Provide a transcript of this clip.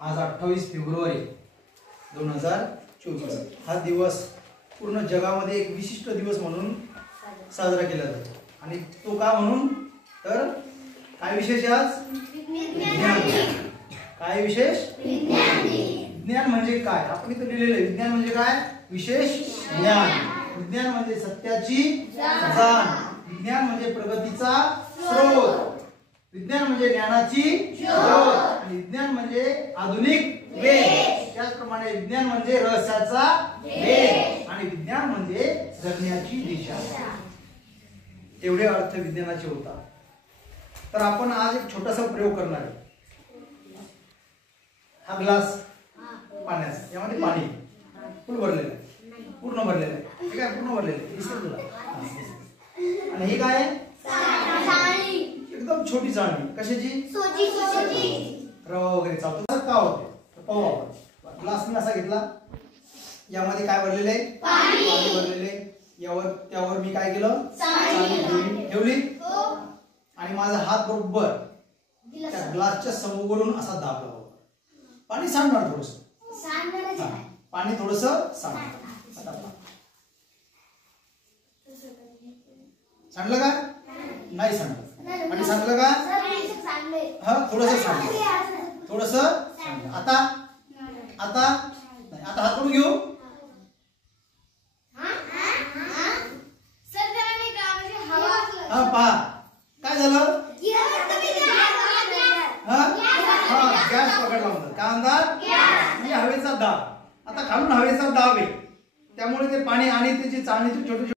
आज 28 फेब्रुवारी 2024 हा दिवस पूर्ण जगामध्ये एक विशिष्ट दिवस म्हणून साजरा केला जातो. आणि तो का म्हणून तर काय विशेष आज विज्ञान. काय विशेष विज्ञान म्हणजे काय आपण इथे लिहिलेलं आहे. विज्ञान म्हणजे काय विशेष ज्ञान. विज्ञान म्हणजे सत्याची जाण. विज्ञान म्हणजे प्रगतीचा स्रोत. विज्ञान म्हणजे ज्ञानाची शोध. आणि विज्ञान म्हणजे आधुनिक वेग. त्याचप्रमाणे विज्ञान म्हणजे रहस्याचा वेग. आणि विज्ञान म्हणजे जगण्याची दिशा. एवढे अर्थ विज्ञानाचे होतात. तर आपण आज एक छोटासा प्रयोग करणार आहे. हा ग्लास पाण्याचा, यामध्ये पाणी फुल भरलेलं आहे, पूर्ण भरलेलं आहे. हे काय पूर्ण भरलेलं आहे दिसतं तुला. आणि हे काय एकदम छोटी चाळणी. कशाची रवा वगैरे चालतो का होते पाहू आपण. ग्लास मी असा घेतला, यामध्ये काय भरलेलं आहे पाणी भरलेले. त्यावर मी काय केलं चाळणी ठेवली आणि माझा हात बरोबर त्या ग्लासच्या समोरून असा दाबला. पाणी सांडणार थोडस, पाणी थोडस सांडणार. सांडलं का नाही सांडलं. पाणी सांडलं का हा थोडस सांडलं, थोडस सांडलं. आता आता नाही. आता हात करून घेऊ. हा पहा काय झालं. गॅस पकडला होता. काय अंदाज हवेचा दाब. आता खालून हवेचा दाब आहे, त्यामुळे ते पाणी आणि त्याची चाळणीचे छोटे